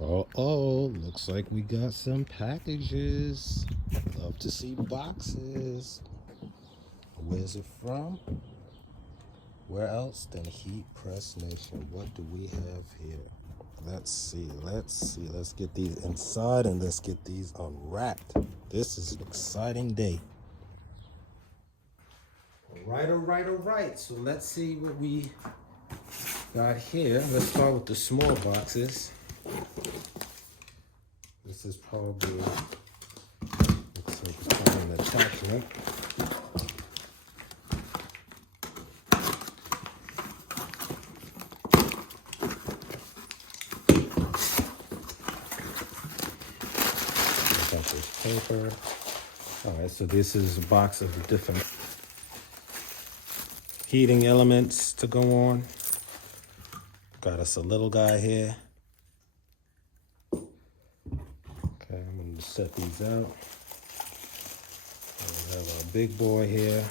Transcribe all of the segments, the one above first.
Oh, looks like we got some packages. Love to see boxes. Where's it from? Where else than Heat Press Nation? What do we have here? Let's see. Let's get these inside and let's get these unwrapped. This is an exciting day. All right. So let's see what we got here. Let's start with the small boxes. This is probably, looks like it's probably an attachment. Got this paper. All right, so this is a box of different heating elements to go on. Got us a little guy here. Okay, I'm gonna set these out. We have our big boy here.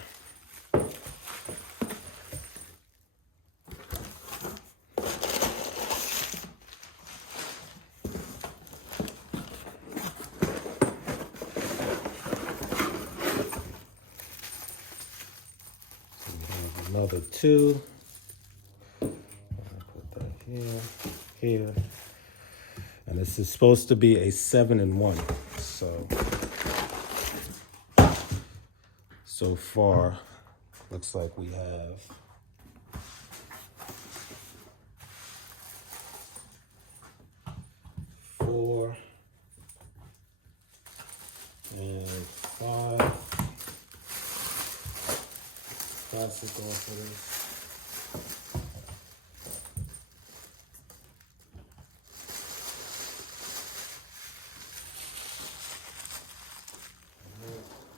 So we have another two. I'll put that here. And this is supposed to be a 7-in-1. So far, looks like we have four and five plastic off of this.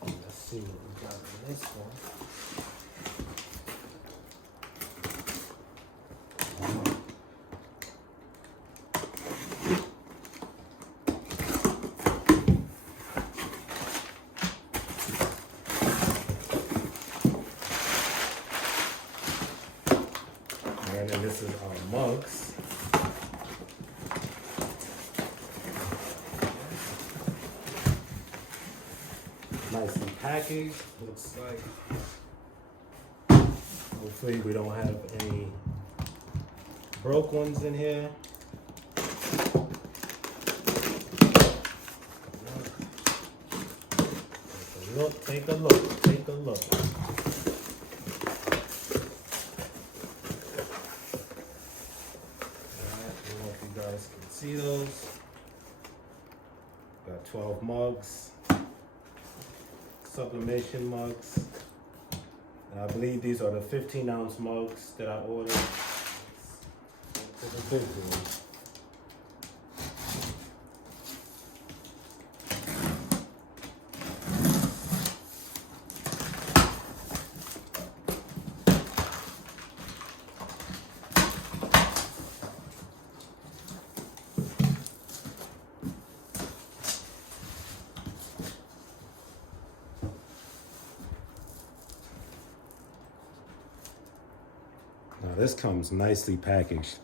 Let's see what we got in this one. And then this is our mugs. Nicely packaged, looks like. Hopefully we don't have any broke ones in here. Take a look. Alright, I don't know if you guys can see those. Got 12 mugs. Sublimation mugs. And I believe these are the 15-ounce mugs that I ordered. The big ones. Now this comes nicely packaged.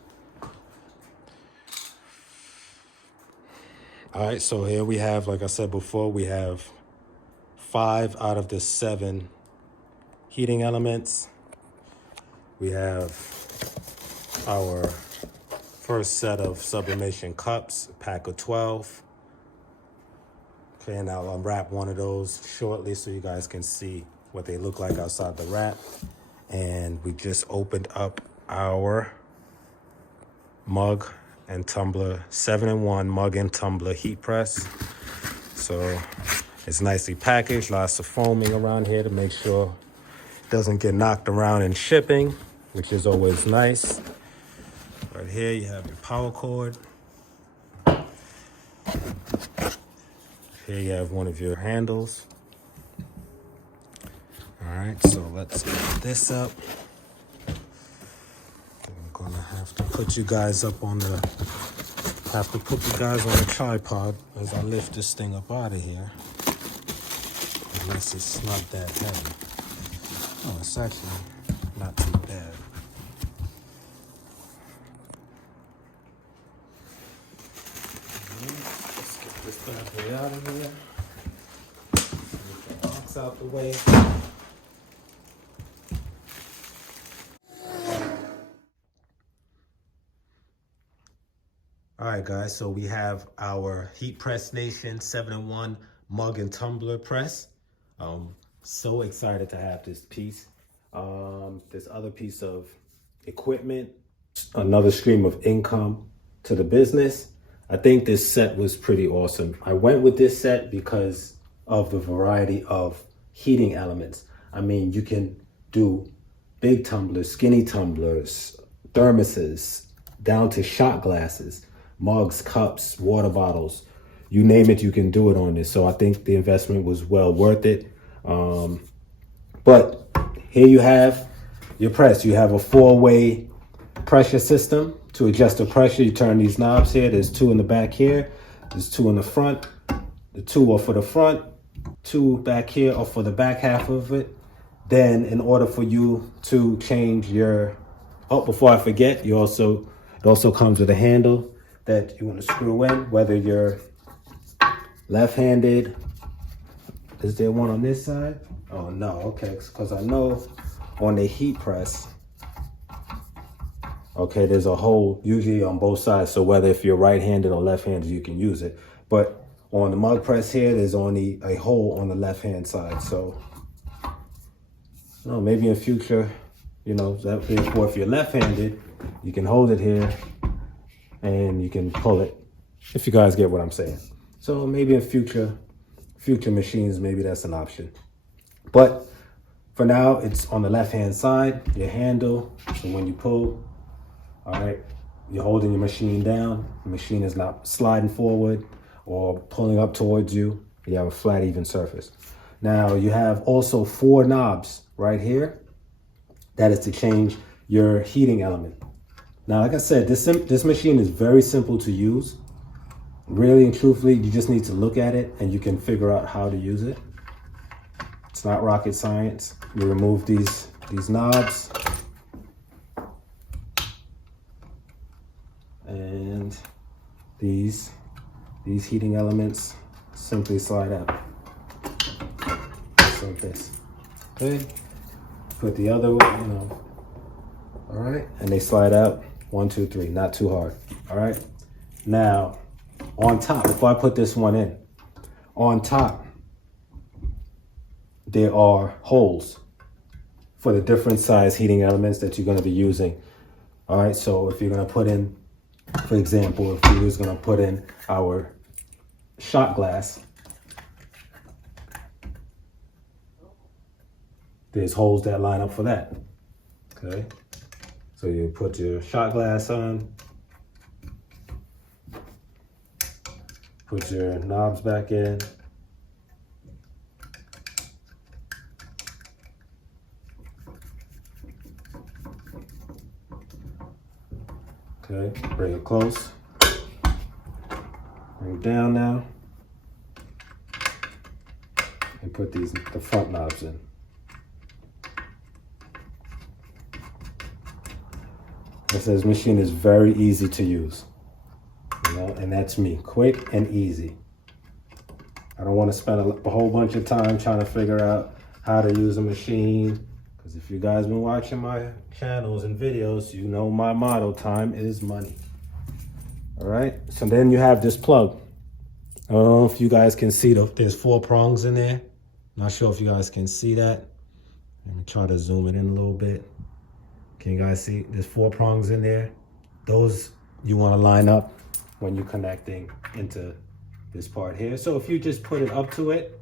All right, so here we have, like I said before, we have 5 out of the 7 heating elements. We have our first set of sublimation cups, a pack of 12. Okay, and I'll unwrap one of those shortly so you guys can see what they look like outside the wrap. And we just opened up our mug and tumbler, 7-in-1 mug and tumbler heat press. So it's nicely packaged, lots of foaming around here to make sure it doesn't get knocked around in shipping, which is always nice. Right here you have your power cord. Here you have one of your handles. All right, so let's get this up. I'm gonna have to put you guys up on the, tripod as I lift this thing up out of here. Unless it's not that heavy. Oh, it's actually not too bad. this bad boy out of here. Get the box out the way. All right, guys, so we have our Heat Press Nation 7-in-1 mug and tumbler press. So excited to have this piece. This other piece of equipment, another stream of income to the business. I think this set was pretty awesome. I went with this set because of the variety of heating elements. I mean, you can do big tumblers, skinny tumblers, thermoses, down to shot glasses, mugs, cups, water bottles, you name it, you can do it on this. So I think the investment was well worth it. But here you have your press. You have a 4-way pressure system. To adjust the pressure, you turn these knobs here. There's 2 in the back here. There's 2 in the front. The 2 are for the front. 2 back here are for the back half of it. Then in order for you to change your, oh, before I forget, it also comes with a handle that you want to screw in, whether you're left-handed. Is there one on this side? Oh no, okay, because I know on the heat press, okay, there's a hole usually on both sides. So whether if you're right-handed or left-handed, you can use it. But on the mug press here, there's only a hole on the left-hand side. So, maybe in future, therefore, if you're left-handed, you can hold it here and you can pull it, if you guys get what I'm saying. So maybe in future machines, maybe that's an option. But for now, it's on the left-hand side, your handle. So when you pull, all right, you're holding your machine down. The machine is not sliding forward or pulling up towards you. You have a flat, even surface. Now you have also 4 knobs right here. That is to change your heating element. Now, like I said, this machine is very simple to use. Really and truthfully, you just need to look at it and you can figure out how to use it. It's not rocket science. You remove these knobs. And these heating elements simply slide out. Just like this. Okay. Put the other one, all right, and they slide out. 1, 2, 3, not too hard. All right. Now, on top, before I put this one in, on top, there are holes for the different size heating elements that you're going to be using. All right. So if you're going to put in, for example, if we was going to put in our shot glass, there's holes that line up for that. Okay. So you put your shot glass on, put your knobs back in. Okay, bring it close. Bring it down now. And put the front knobs in. This machine is very easy to use, and that's me, quick and easy. I don't want to spend a whole bunch of time trying to figure out how to use a machine, because if you guys been watching my channels and videos, you know my motto, time is money. All right, so then you have this plug. I don't know if you guys can see, there's 4 prongs in there. Not sure if you guys can see that. Let me try to zoom it in a little bit. Can you guys see? There's 4 prongs in there. Those you want to line up when you're connecting into this part here. So if you just put it up to it,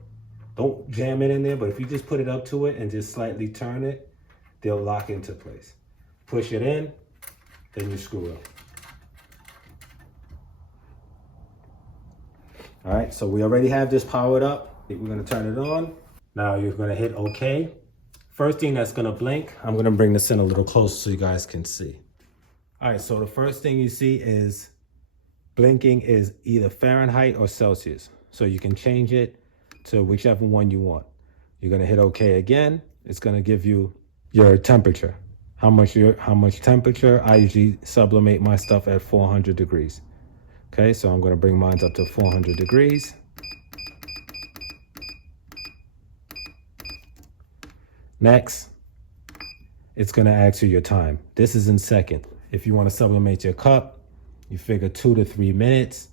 don't jam it in there, but if you just put it up to it and just slightly turn it, they'll lock into place. Push it in, then you screw it. All right, so we already have this powered up. We're gonna turn it on. Now you're gonna hit OK. First thing that's gonna blink, I'm gonna bring this in a little closer so you guys can see. All right, so the first thing you see is blinking is either Fahrenheit or Celsius. So you can change it to whichever one you want. You're gonna hit OK again. It's gonna give you your temperature. How much temperature. I usually sublimate my stuff at 400 degrees. Okay, so I'm gonna bring mine up to 400 degrees. Next, it's gonna ask you your time. This is in second. If you wanna sublimate your cup, you figure 2 to 3 minutes.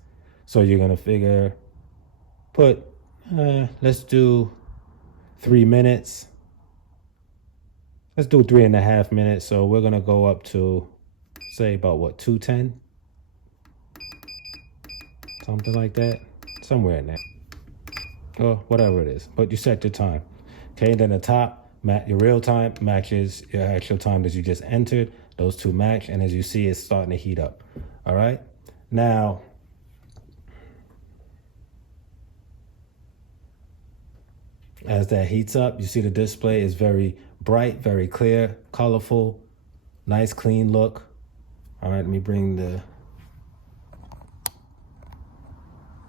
So you're gonna figure, let's do 3 minutes. Let's do 3.5 minutes. So we're gonna go up to, say about what, 210? Something like that, somewhere in there, or whatever it is, but you set your time. Okay, then the top, your real time matches your actual time that you just entered. Those two match, and as you see, it's starting to heat up. All right, now as that heats up, you see the display is very bright, very clear, colorful, nice clean look. All right, let me bring the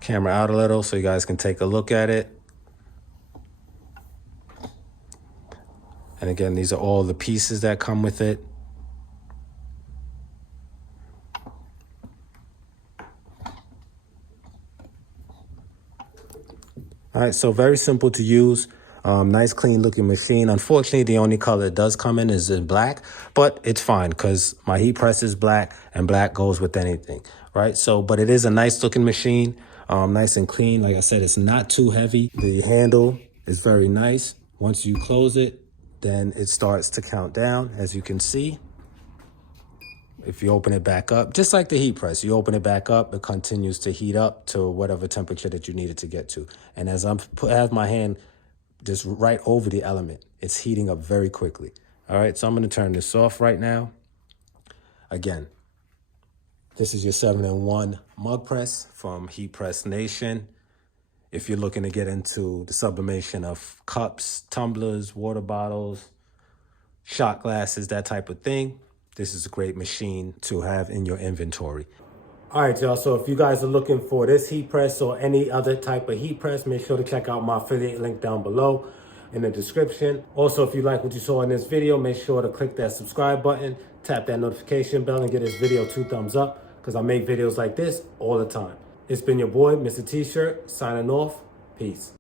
camera out a little so you guys can take a look at it. And again, these are all the pieces that come with it. All right, so very simple to use. Nice, clean looking machine. Unfortunately, the only color it does come in is in black, but it's fine because my heat press is black and black goes with anything, right? So, but it is a nice looking machine, nice and clean. Like I said, it's not too heavy. The handle is very nice. Once you close it, then it starts to count down, as you can see. If you open it back up, just like the heat press, you open it back up, it continues to heat up to whatever temperature that you need it to get to. And as I have my hand just right over the element, it's heating up very quickly. All right, so I'm gonna turn this off right now. Again, this is your 7-in-1 mug press from Heat Press Nation. If you're looking to get into the sublimation of cups, tumblers, water bottles, shot glasses, that type of thing, this is a great machine to have in your inventory. All right, y'all, so if you guys are looking for this heat press or any other type of heat press, make sure to check out my affiliate link down below in the description. Also, if you like what you saw in this video, make sure to click that subscribe button, tap that notification bell, and give this video 2 thumbs up because I make videos like this all the time. It's been your boy, Mr. T-Shirt, signing off. Peace.